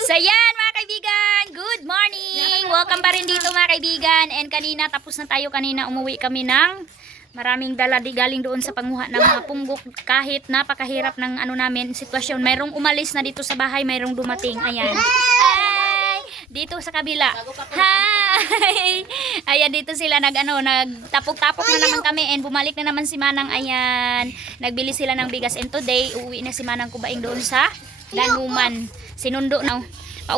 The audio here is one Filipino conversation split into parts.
So yan mga kaibigan, good morning! Welcome pa rin dito mga kaibigan. And kanina, tapos na tayo kanina, umuwi kami ng maraming dala di galing doon sa panguha ng mga punggok. Kahit napakahirap ng ano namin, sitwasyon. Mayroong umalis na dito sa bahay, mayroong dumating. Ayan. Hi! Dito sa kabila. Hi! Ayan, dito sila nagtapok-tapok na naman kami and bumalik na naman si Manang. Ayan. Nagbili sila ng bigas and today, uuwi na si Manang Kubaing doon sa Danuman. Sinundo na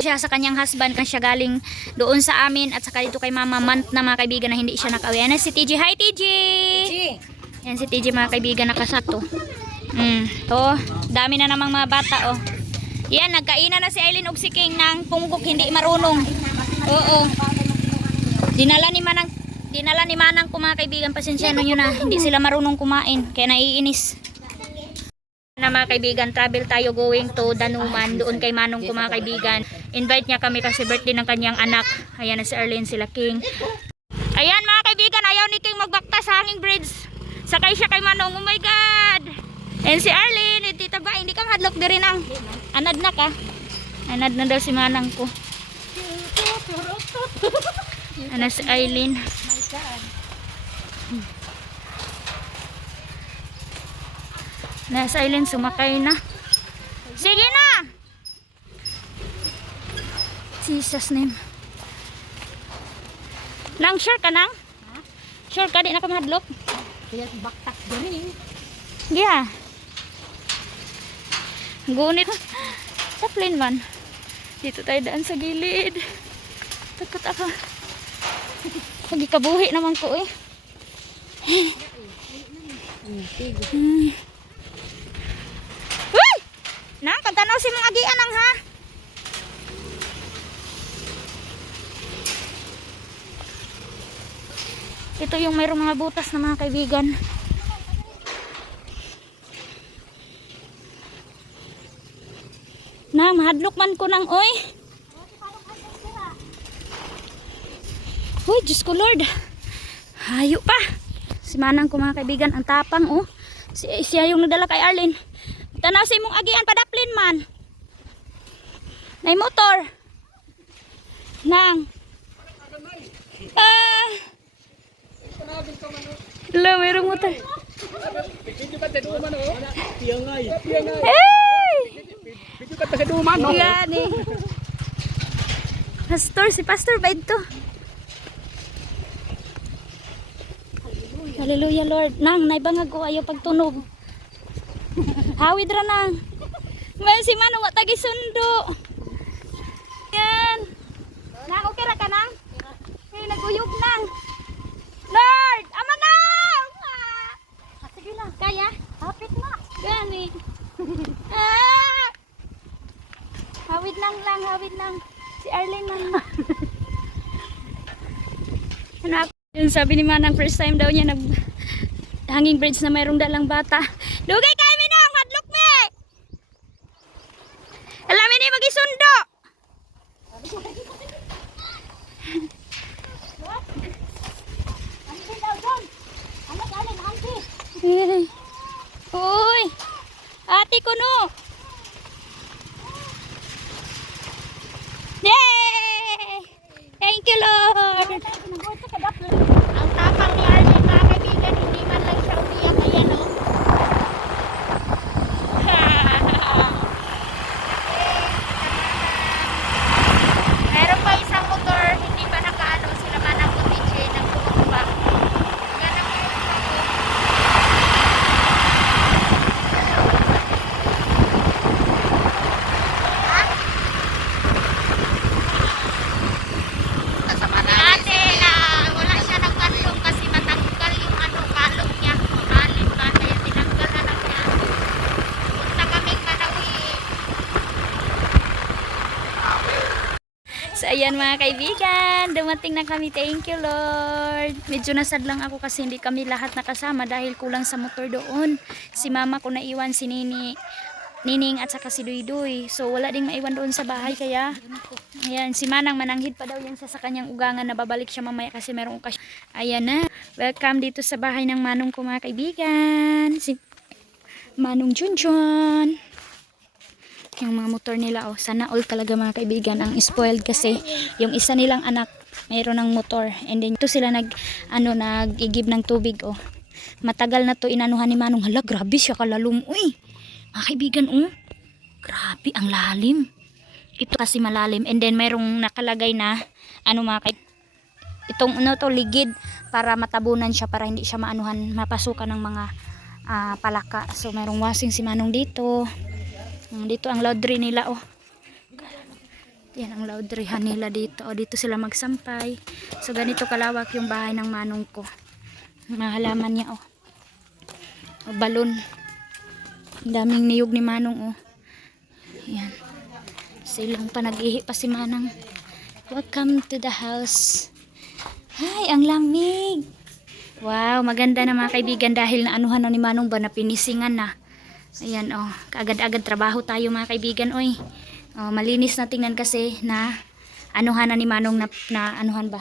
siya sa kanyang husband kan siya galing doon sa amin at saka dito kay Mama month na mga kaibigan na hindi siya nakauwi. Yan si TJ. Hi TJ! Yan si TJ mga kaibigan, nakasakto. Oh, dami na namang mga bata oh. Yan, nagkainan na si Aileen og si King ng punggok, hindi marunong. Oo. Dinala ni Manang ko mga kaibigan, pasensya nyo na, hindi sila marunong kumain kaya naiinis. Na mga kaibigan, travel tayo going to Danuman, doon kay Manong ko mga kaibigan. Invite niya kami kasi birthday ng kanyang anak. Ayan na si Arlene, sila King. Ayan mga kaibigan, ayaw ni King magbakta sa hanging bridge. Sakay siya kay Manong, oh my God. And si Arlene, tita ba, hindi ka hadlok din rin ang anad na ka. Anad na daw si Manang ko. Ano si Aileen. Nasa Aileen, sumakay na. Sige na! Jesus name. Nang sure ka nang? Sure ka, di na ka mahadlok? Kaya baktak din. Yeah. Gunit. Chaplin man. Dito tayo daan sa gilid. Takot ako. Pagi kabuhi naman ko eh. Uy! Nang, pagtanaw si mga agian nang ha. Ito yung mayroong mga butas na mga kaibigan. Nang, mahadlok man ko nang oy. Uy, Diyos ko Lord. Hayo pa. Si Manang ko mga kaibigan, ang tapang oh. Siya yung nadala kay Arlene. Tanaw sa imong agian, padaplin man. Nay motor. Nang. Hello, mayroong motor. Hey! Yan eh. Pastor, si Pastor ba ito? Hallelujah Lord. Nang, naibangag ko ayaw pagtunog. Hawid ra nang. May si Manong wa tagi sundo. Yan. Nang, okay ra ka nang? Hey, naguyog nang. Lord, ama nang! Sige lang. Kaya? Hapit na. Gani. Hawid lang. Si Arlene lang. Anak. Yun sabi ni Manang, first time daw niya nag hanging bridge na mayroong dalang bata. Lugay kami na, hadlok me! Alam ni magisundo! Hey. Uy! Ate ko no! Yay! Thank you Lord! Ang tapang ni Arlene mga kaibigan, hindi man lang siya umiyak. Ayan o. Meron pa isang motor, hindi pa nakaano sila Manang Kutije ng bumaba. Yan ang ate na wala siya nagkandong kasi matanggal yung ano, kalong niya. Makalim ba? Kaya tinanggal na lang niya. Punta kaming Manawi. So ayan mga kaibigan, dumating na kami. Thank you Lord. Medyo nasad lang ako kasi hindi kami lahat nakasama dahil kulang sa motor doon. Si mama ko naiwan, si Nining at saka si Duyduy. So wala ding maiwan doon sa bahay kaya ayan, si Manang mananghid pa daw yan sa kanyang ugangan na babalik siya mamaya kasi merong okasyon. Ayan na. Welcome dito sa bahay ng Manong ko mga kaibigan. Si Manong Junjun. Yung mga motor nila, oh. Sana all talaga mga kaibigan. Ang spoiled kasi, yung isa nilang anak, mayroon ng motor. And then, ito sila nag-igib ng tubig, oh. Matagal na to inanuhan ni Manong. Hala, grabe siya kalalum. Uy, mga kaibigan, oh. Grabe, ang lalim. Ito kasi malalim. And then, mayroong nakalagay na, itong ligid para matabunan siya, para hindi siya mapasukan ng mga palaka. So, mayroong washing si Manong dito. Dito ang laundry nila, oh. Yan ang laundryhan nila dito. O, dito sila magsampay. So, ganito kalawak yung bahay ng Manong ko. Mga halaman niya, oh. O, balon. Ang daming niyog ni Manong, oh. Yan. Silang pa nag-ihi pa si Manang. Welcome to the house. Hi, ang lamig. Wow, maganda na mga kaibigan dahil naanuhan na ni Manong ba na pinisingan na. Ayan, oh, kaagad-agad trabaho tayo mga kaibigan, oy. Oh, malinis na tingnan kasi na anuhan na ni Manong na anuhan ba?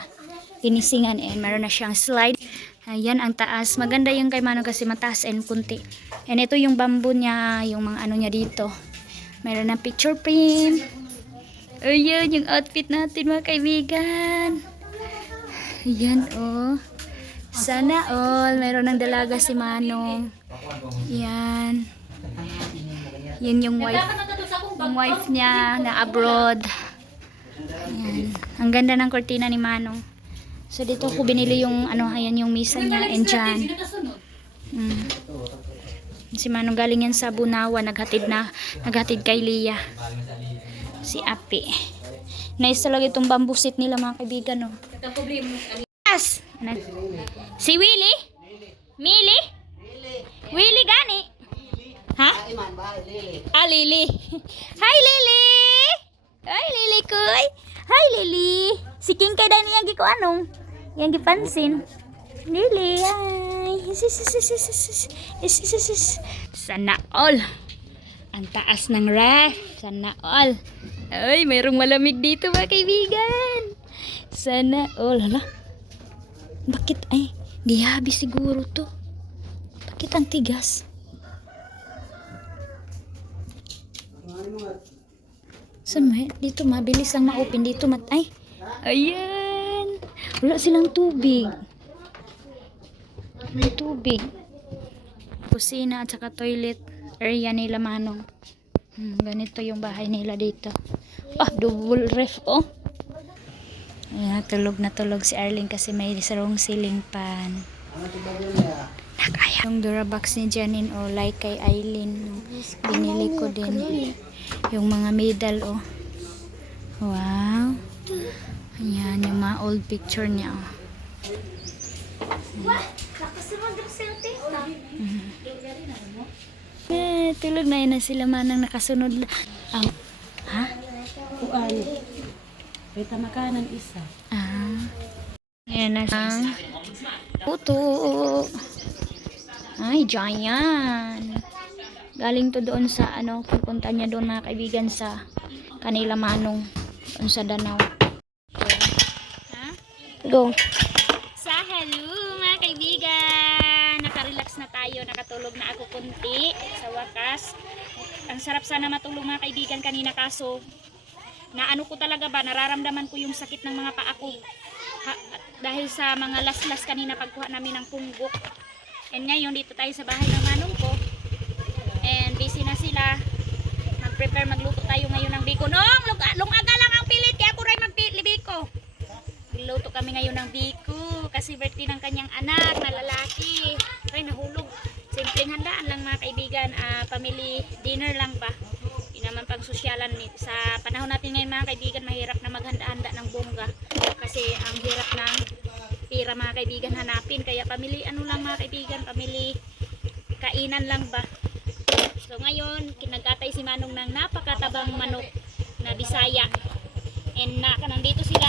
Pinisingan, and meron na siyang slide. Ayan ang taas. Maganda yung kay Manong kasi mataas and kunti. And ito yung bamboo niya, yung mga ano niya dito. Meron na picture frame. Ayan yung outfit natin mga kaibigan. Ayan, oh. Sana all. Meron ng dalaga si Manong. Ayan. Yan yung wife niya na abroad. Ayan. Ang ganda ng kortina ni Manong. So dito ko binili yung ayan yung misa niya and dyan. Si Manong galing yan sa Bunawan, naghatid kay Lia. Si Api. Nice talaga itong bamboo seat nila mga kaibigan, no. Yes. Si Willie? Millie? Willie gani? Ha? Lily. Hi, Lily. Hi, Lily koy. Hi, Lily. Si King kay Dani yang giko anong? Yang gipansin. Lily, hi. Sana all. Ang taas ng ref. Sana all. Ay, mayroong malamig dito mga kaibigan. Sana all. Hala. Bakit ay? Di habis siguro to. Bakit ang tigas? Dito mabilis lang ma-open dito ayan, wala silang tubig. May tubig. Kusina at saka toilet area nila Manong. Ganito yung bahay nila dito. Double ref, oh. Ayan, tulog na tulog si Arling kasi may sarong ceiling fan. Nakaya yung Durabox ni Janine, oh, like kay Aileen, binili ko din. Yung mga medal, oh. Wow. Ayan, yung mga old picture niya, oh. Tulog na yun na sila Manang nakasunod. Ha? Kuan. Kita makanan isa. Ayan na siya. Puto. Ay, giant. Galing to doon sa pupunta niya doon mga kaibigan sa kanila Manong. Doon sa Danau. Go. Sa hello mga kaibigan. Nakarelax na tayo. Nakatulog na ako kunti. Sa wakas. Ang sarap sana matulog mga kaibigan kanina kaso ko talaga ba, nararamdaman ko yung sakit ng mga paa ko. Dahil sa mga laslas kanina pagkuha namin ng punggok. And ngayon dito tayo sa bahay ng Manong ko. And busy na sila. Mag-prepare, magluto tayo ngayon ng biko. Lungaga lang ang pilit. Kaya ako rin mag-biko. Magluto kami ngayon ng biko. Kasi birthday ng kanyang anak na lalaki. Ay, nahulog. Simpleng handaan lang mga kaibigan. Family dinner lang ba. Hindi naman pang sosyalan. Sa panahon natin ngayon mga kaibigan, mahirap na maghanda-handa ng bongga. Kasi ang hirap ng pira mga kaibigan hanapin. Kaya family lang mga kaibigan. Family kainan lang ba. So ngayon, kinagatay si Manong ng napakatabang manok na Bisaya. And nandito sila,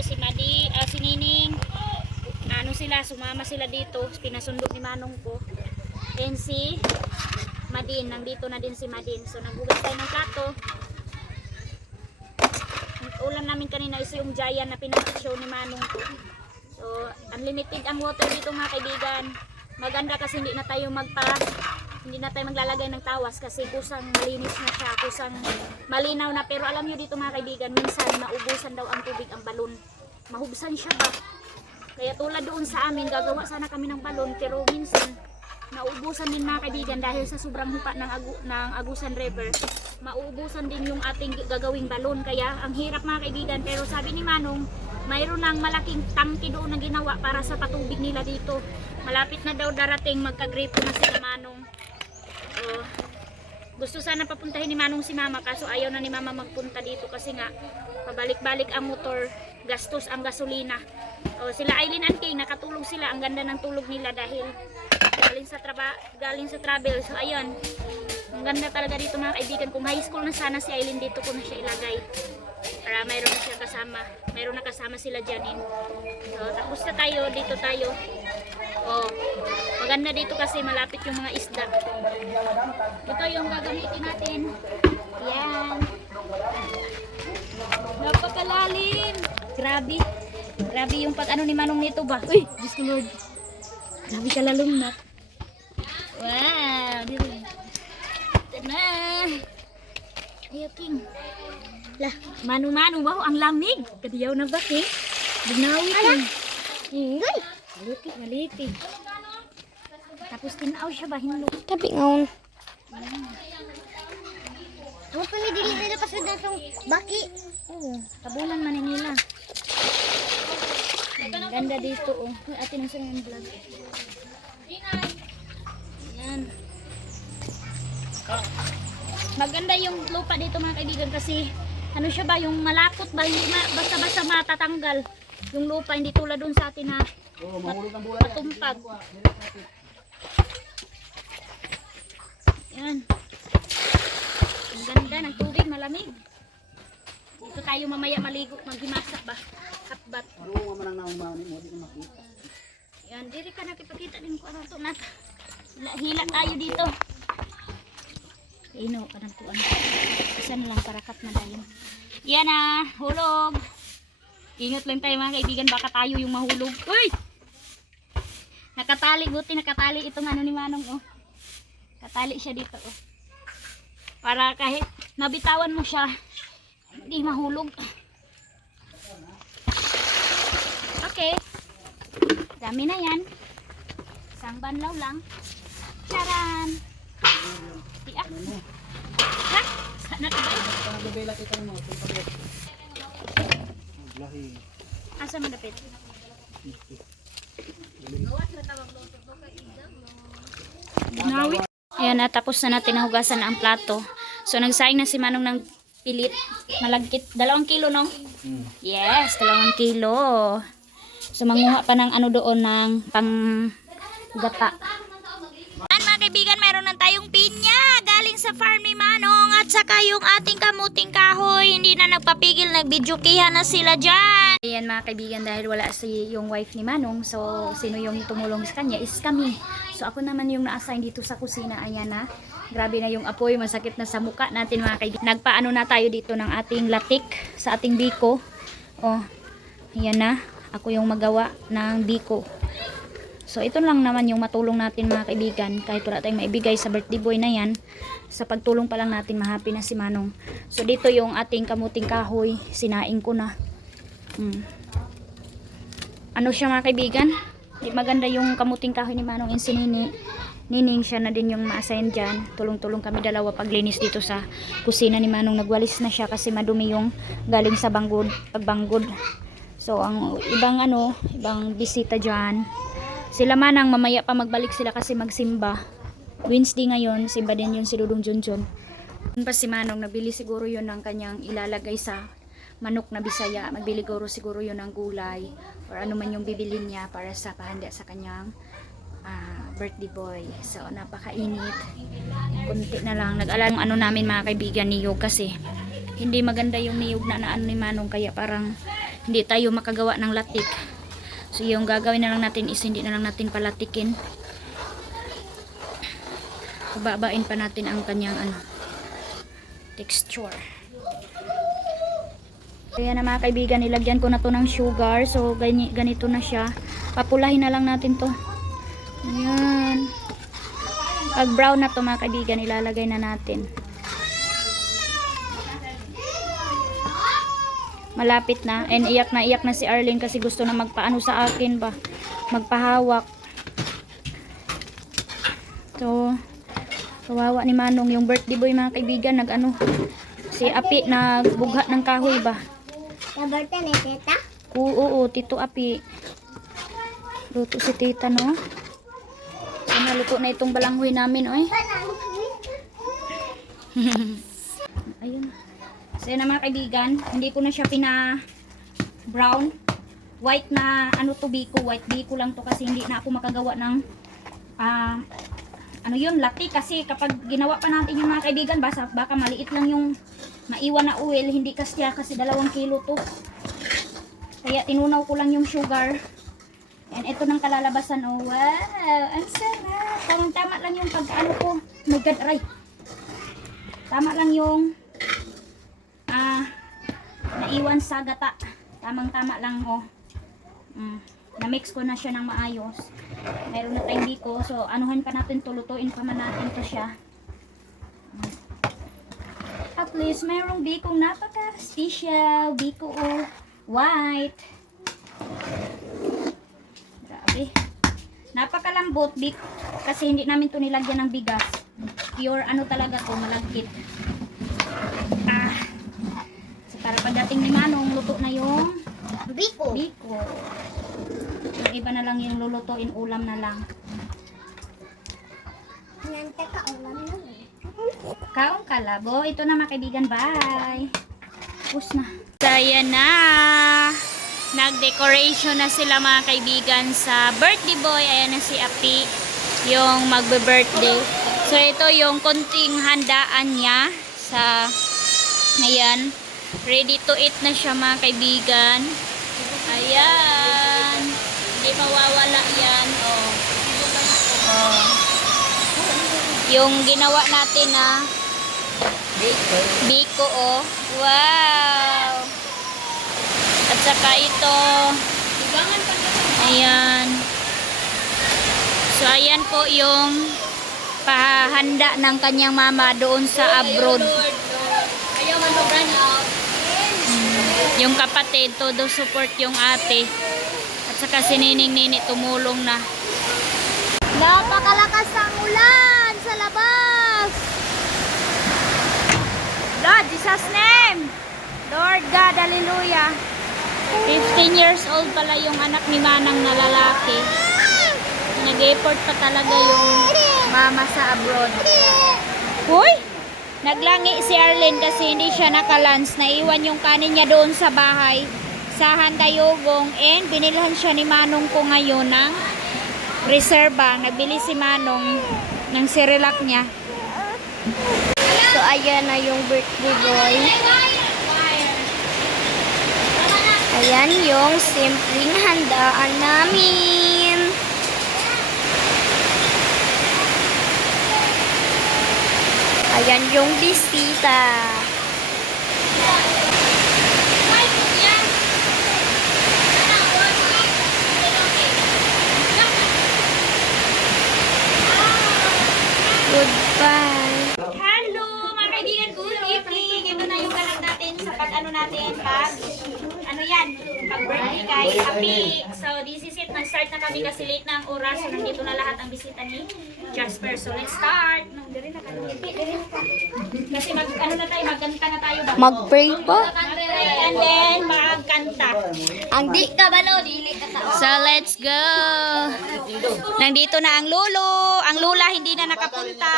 si Madi, si Nining, sumama sila dito, pinasundok ni Manong ko. And si Madin, nandito na din si Madin. So naghugas tayo ng plato. Ulam namin kanina is yung giant na pinag-show ni Manong ko. So unlimited ang water dito mga kaibigan. Maganda kasi hindi na tayo hindi na tayo maglalagay ng tawas kasi kusang malinis na siya, kusang malinaw na. Pero alam nyo dito mga kaibigan, minsan naubusan daw ang tubig ang balon. Mahubsan siya ba? Kaya tulad doon sa amin, gagawa sana kami ng balon, pero minsan naubusan din mga kaibigan dahil sa sobrang hupa ng Agusan River. Mauubusan din yung ating gagawing balon, kaya ang hirap mga kaibigan. Pero sabi ni Manong, mayroon ng malaking tangke doon na ginawa para sa patubig nila dito. Malapit na daw darating, magkagripo na sila Manong. Gusto sana papuntahin ni Manong si Mama, kaso ayaw na ni Mama magpunta dito kasi nga pabalik-balik ang motor, gastos ang gasolina. Sila Aileen and King, nakatulog sila. Ang ganda ng tulog nila dahil galing sa travel. So ayun, ang ganda talaga dito mga kaibigan. Kung high school na sana si Aileen, dito ko na siya ilagay para mayroon na siya kasama. Mayroon na kasama sila Janine. So tapos na tayo, dito tayo. Maganda dito kasi malapit yung mga isda. Ito yung gagamitin natin. Yan. Napakalalim. Grabe. Grabe yung pag ano ni Manong nito ba? Uy, Diyos ko Lord. Grabe kalalong na. Wow. Ito na. Ayaw King. Lah, Mano-mano. Wow, ang lamig. Kadiyaw na ba King? Binawi King. Ingay. Maliti. Tapos tinaw siya ba? Hinlo. Tapi ngaon. Ang pamidili nila kasi na itong baki. Oo, tabunan man nila. Ang ganda dito oh. Atin ang yung vlog. Yan. Maganda yung lupa dito mga kaibigan kasi ano siya ba, yung malapot ba, hindi basta-basta matatanggal yung lupa, hindi tulad dun sa atin na matumpag. Yan. Ang ganda ng tubig, malamig. Dito tayo mamaya maligo, maghimasak ba? Hatbat. Yan, diri ka nakipakita din ko ano ito nat. Hila tayo dito. Ino ka ng kuan. Isa na lang para kat na tayo. Yan na, hulog. Ingat lang tayo mga kaibigan, baka tayo yung mahulog. Uy! Nakatali, buti nakatali itong ano ni Manong oh. Katali siya dito oh. Para kahit nabitawan mo siya, hindi mahulog. Okay. Dami na yan. Isang banlaw lang. Charan! Tiak. Ha? Sana ka ba? Asa madapit? Nawi. Ayan na, tapos na natin nahugasan ang plato. So nagsaing na si Manong ng pilit. Malagkit. 2 kilo no? Yes, 2 kilo. So manguha pa ng ano doon ng panggata. Mga kaibigan, mayroon na tayong pinya galing sa farm ni Manong at saka yung ating kamuting kahoy. Hindi na nagpapigil, nagbidyukihan na sila dyan. Ayan mga kaibigan, dahil wala yung wife ni Manong, so sino yung tumulong sa kanya is kami. So ako naman yung na-assign dito sa kusina. Ayan na, grabe na yung apoy, masakit na sa muka natin mga kaibigan. Nagpaano na tayo dito ng ating latik sa ating biko. Oh, ayan na, ako yung magawa ng biko. So ito lang naman yung matulong natin mga kaibigan, kahit wala tayong maibigay sa birthday boy na yan, sa pagtulong pa lang natin mahappy na si Manong. So dito yung ating kamuting kahoy, sinaing ko na. Ano siya mga kaibigan, di maganda yung kamuting kahoy ni Manong and si Nining, siya na din yung ma-assign dyan. Tulong-tulong kami dalawa paglinis dito sa kusina ni Manong. Nagwalis na siya kasi madumi yung galing sa pagbanggod. So ang ibang bisita dyan, sila Manang mamaya pa magbalik sila kasi magsimba. Wednesday ngayon, simba din yun si Dudong Junjun. Pa si Manong, nabili siguro yun ng kanyang ilalagay sa manok na Bisaya. Magbili siguro yun ng gulay or ano man yung bibilin niya para sa pahanda sa kanyang birthday boy. So napakainit. Kunti na lang. Nag-alala yung ano namin mga kaibigan, niyog kasi hindi maganda yung niyog na ano ni Manong, kaya parang hindi tayo makagawa ng latik. So yung gagawin na lang natin is hindi na lang natin palatikin. Babain pa natin ang kanyang texture. Kaya na mga kaibigan, nilagyan ko na to ng sugar. So ganito na siya. Papulahin na lang natin to. Ayan. Pag brown na to mga kaibigan, ilalagay na natin. Malapit na. And iyak na si Arlene kasi gusto na magpaano sa akin ba. Magpahawak. So, kawawa ni Manong. Yung birthday boy mga kaibigan, si Api nagbugha ng kahoy ba. Nabarta ni teta? Oo, Tito Api. Luto si tita, no? So, naluto na itong balanghoy namin, oy. Ayun. So, yun na mga kaibigan. Hindi ko na siya brown. White na, biko. White biko lang to kasi hindi na ako makagawa ng, lati. Kasi kapag ginawa pa natin yung mga kaibigan, baka maliit lang yung maiwan na oil. Hindi kasi 2 kilo to. Kaya tinunaw ko lang yung sugar. And ito ng kalalabasan. Oh, wow! Ang sarap! Tama lang yung ko. Oh my God, aray! Tama lang yung naiwan sa gata. Tamang-tama lang, oh. Na-mix ko na siya ng maayos. Meron na tayong biko. So, anuhan pa natin to. Lutuin pa man natin to siya. At least, merong bikong napaka-special. Biko, oh. White. Grabe. Napakalambot kasi hindi namin to nilagyan ng bigas. Pure talaga to, malagkit. So para pagdating ni Manong, luto na yung Biko. Yung iba na lang yung lulutuin, ulam na lang. Nante ka ulam na. Kaong kalabo. Ito na mga kaibigan. Bye. Tapos na. Saya na. Nag-decoration na sila mga kaibigan sa birthday boy. Ayan na si Api. Yung magbe-birthday. So ito yung konting handaan niya sa ayan. Ready to eat na siya mga kaibigan. Ayan. Hindi mawawala yan. Oh. Yung ginawa natin na biko, oh. Wow. At saka ito. Ayan. So ayan po yung pahanda ng kanyang mama doon sa abroad. Yung kapatid, todo support yung ate. At saka si Nining tumulong na. Napakalakas ang ulan sa labas. Lord, Jesus name! Lord God, hallelujah. 15 years old pala yung anak ni Manang na lalaki. Nag-effort pa talaga yung mama sa abroad. Uy! Naglangi si Arlene kasi hindi siya nakalans. Naiwan yung kanin niya doon sa bahay sa Handayugong and binilhan siya ni Manong ko ngayon ng reserva. Nagbili si Manong ng Cerelac niya. So ayan na yung birthday boy. Ayan yung simpleng handaan namin. Ayan yung bisita. Goodbye. Hello mga kaibigan, good evening. Ito na yung kalag natin sa pag-birthday kay Api. So this is it. Nag-start na kami kasi late na ang oras. So nandito na lahat ang bisita ni Jasper. So let's start. Kasi magkanta na tayo ba? Mag-pray po. Mag-pray and then magkanta. Ang di ka balo, dili ka tao. So let's go. Nandito na ang lolo. Ang lula hindi na nakapunta.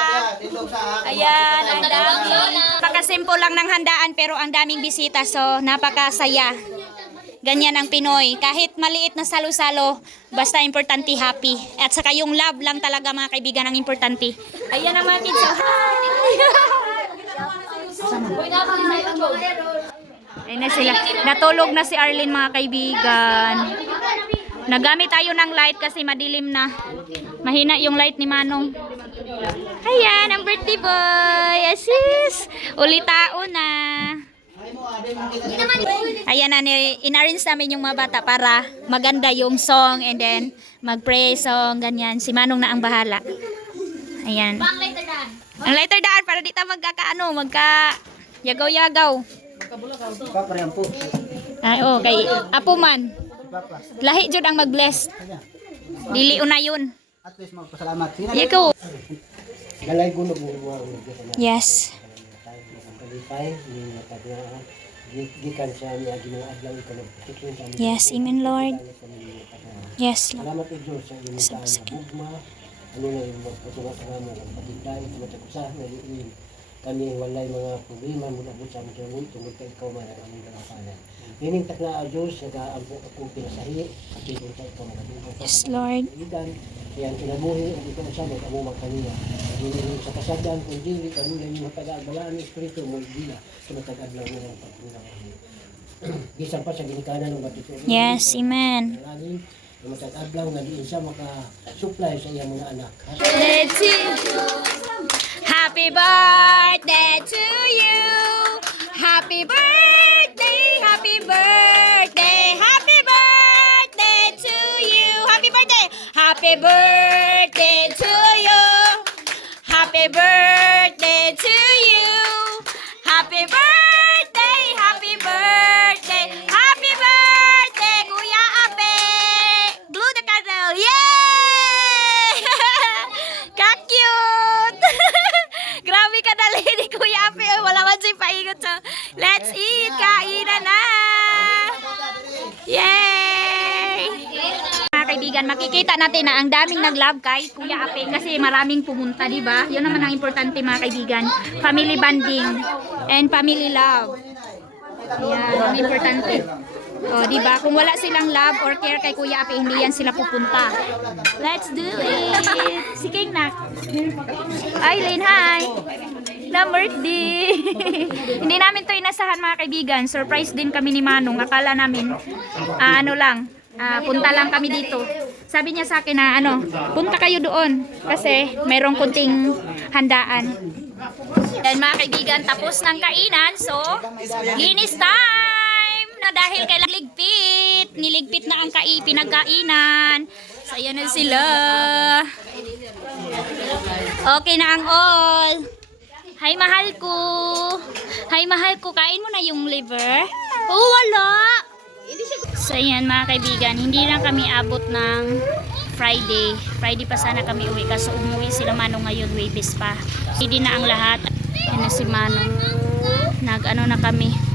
Ayan, ang dami. Napakasimple lang ng handaan pero ang daming bisita. So napakasaya. Ganyan ang Pinoy. Kahit maliit na salo-salo, basta importante happy. At saka yung love lang talaga mga kaibigan ang importante. Ayan ang mga kids. Ayun na sila. Natulog na si Arlene mga kaibigan. Nagamit tayo ng light kasi madilim na. Mahina yung light ni Manong. Ayan, ang birthday boy. Asis. Ulitao na. Ayan na, in-arrange namin yung mga bata para maganda yung song and then mag-pray song, ganyan. Si Manong na ang bahala. Ayan. Ang lighter daan para di ta magka yagaw-yagaw. Ay, oh, kay apo man. Lahi jud ang mag-bless. Dili unayon. At least magpasalamat. Sino Yagaw. galay gulo mo Yes. kalipay ni matagna gikan sa niya ginaadlaw ko nagtikin sa Yes, amen, Lord. Yes, Lord. salamat ug Dios sa imong tayo bugma ano na yung magpatuwa sa namo ang patintay sa matagsa na kami walay mga problema mula po sa aming tungod kay ikaw man ang aming kalapanan. Meaning takna Diyos sa akong pinasahi at ito sa ikaw mga Yes, Lord. idan kaya kinabuhi ang ikaw sa mga among magkaniya. Meaning sa kasadaan kung dili kami na yung matag-agalaan ng Espiritu mo dila sa matag-aglaw na ng pagkulang. Bisan pa sa ginikanan ng batito. Yes, amen. Lagi yung matag-aglaw nga diin siya maka-supply sa iyang mga anak. Let's see. Happy birthday to you. Happy birthday, happy birthday, happy birthday to you. Happy birthday, happy birthday to you. Happy birthday to you. Happy birthday, happy birthday, happy birthday, Kuya Ape. Glue the candle, yay! Ka-cute! Grabe ka dali ni Kuya Ape. Wala man siya paingot sa let's eat! Kainan na! Yay! Mga kaibigan, makikita natin na ang daming nag-love kay Kuya Ape kasi maraming pumunta, di ba? Yun naman ang importante mga kaibigan. Family bonding and family love. Yan, ang importante. O, di ba? Kung wala silang love or care kay Kuya Ape, hindi yan sila pupunta. Let's do it! Si King Nak. Aileen, hi! Na birthday! Hindi namin to inasahan mga kaibigan. Surprise din kami ni Manong. Akala namin, punta lang kami dito. Sabi niya sa akin na, punta kayo doon. Kasi mayroong kunting handaan. Yan mga kaibigan, tapos ng kainan. So, linis time! Na dahil kay ligpit. Niligpit na ang pinagkainan. So, ayan na sila. Okay na ang all. Hi, mahal ko. Hi, mahal ko. Kain mo na yung liver? Oh, wala. So, ayan mga kaibigan. Hindi na kami abot ng Friday. Friday pa sana kami uwi. Kasi umuwi sila Manong ngayon. Webis pa. Hindi na ang lahat. Yan na si Manong. Nag-ano na kami.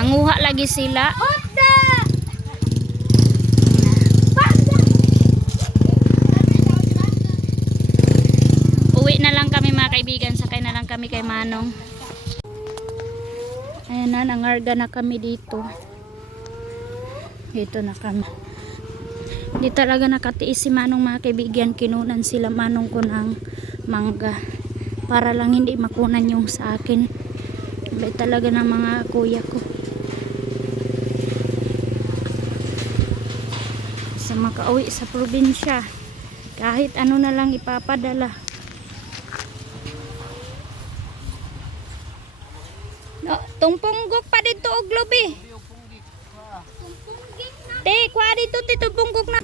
Hanguha lagi sila. Uwi na lang kami mga kaibigan. Sakay na lang kami kay Manong. Ayan na, nangarga na kami dito. Dito na kami. Hindi talaga nakatiis si Manong mga kaibigan. Kinunan sila Manong ko ng mangga. Para lang hindi makunan yung sa akin. Bait talaga ng mga kuya ko. Sa makauwi sa probinsya. Kahit ano na lang ipapadala. No, tungpunggok pa dito og lobi. Te, kwa dito titupunggok na.